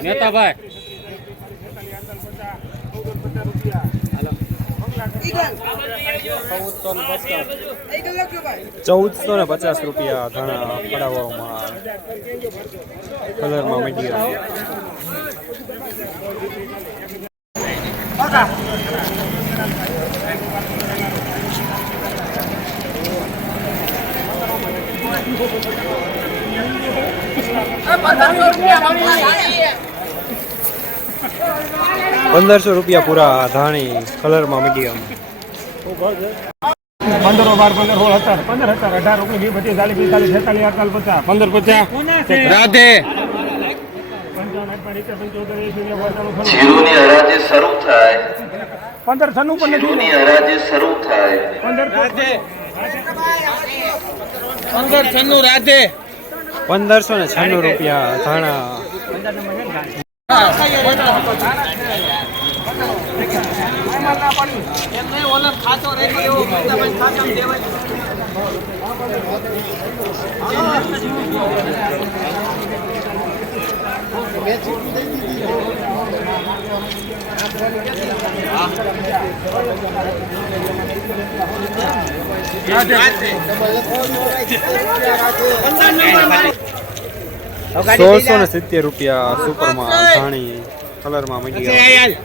નેતાભાઈ ચૌદસો ને પચાસ રૂપિયા ઘણા પડાવવામાં કલરમાં મીડિયમ પંદરસો રૂપિયા પૂરા ધાણી કલરમાં મીડિયમ. પંદરો બાર પંદર સોળ હતા પંદર હતા અઢાર ઓગણીસ વીસ પચીસ ચાલીસ પિસ્તાલીસ છેતાલીસ અડતાલીસ પચાસ. પંદર પચાસ. રાધે. પંદર છન્નું પણ નથી. હરાજી શરૂ થાય. પંદર પંદર રાધે. પંદરસો ને છન્નું રૂપિયા ધાણા. સોળસો ને સિત્તેર રૂપિયા સુપરમાં ધાણી કલરમાં મીડિયમ